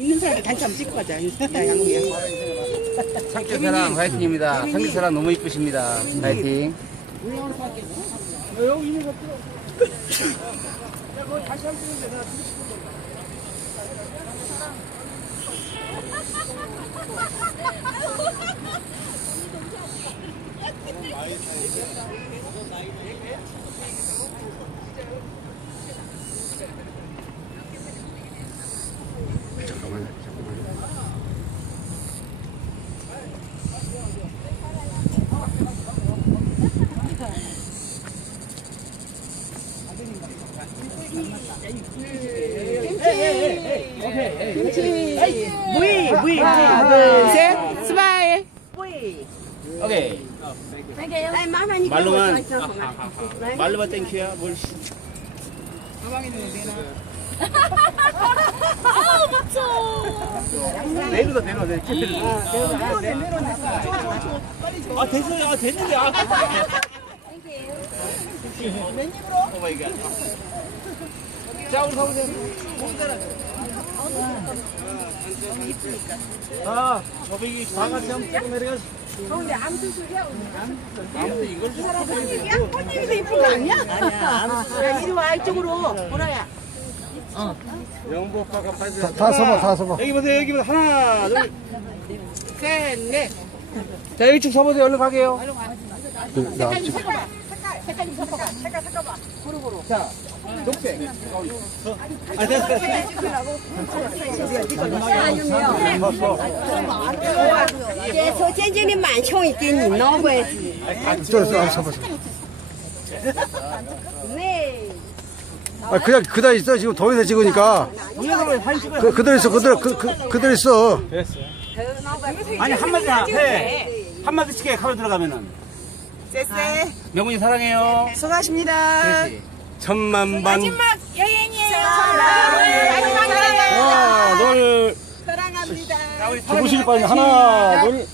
있는 사람이 단체 한번 찍고 가자. 야, 양구야. 상태사랑 화이팅입니다. 상태사랑 너무 이쁘십니다. 화이팅. 무이, 무이. 하나, 둘, 셋. 스마일. 오케이. 말로만 말로만 땡큐야. 뭘 내려다 내려 내아 됐어요. 아 됐는데 아. 자 우리 가보자. 아, 저기 다 같이 한번 조금 내려가. 아무튼 이걸 좀 꽃님이 이쁜 거 아니야? 야, 이리 와, 이쪽으로. 보라야. 영보 오빠가 빠져. 다 서봐, 다 서봐. 여기 보세요, 여기 보세요. 하나, 둘, 셋, 넷. 자, 여기 쭉 서보세요. 얼른 가게요. 나 지금 색깔 좀 섞어봐. 색깔 섞어봐. 고루고루. 자, 녹색. 아, 됐어, 됐어. 姐，首先今天蛮穷一点，你拿过去。 저기서 안 서봐. 对。 아, 그냥 그대로 있어. 지금 동에서 찍으니까. 그, 그대로 있어, 그대로, 그, 그, 그대로 있어. 아니, 한마디 해. 한마디씩 해, 카로 들어가면은. 쎄쎄. 명훈이 사랑해요. 수고하십니다. 그렇지. 천만 반. 여행이에요. 하나, 둘. 사랑합니다. 누구실 바니 하나, 둘.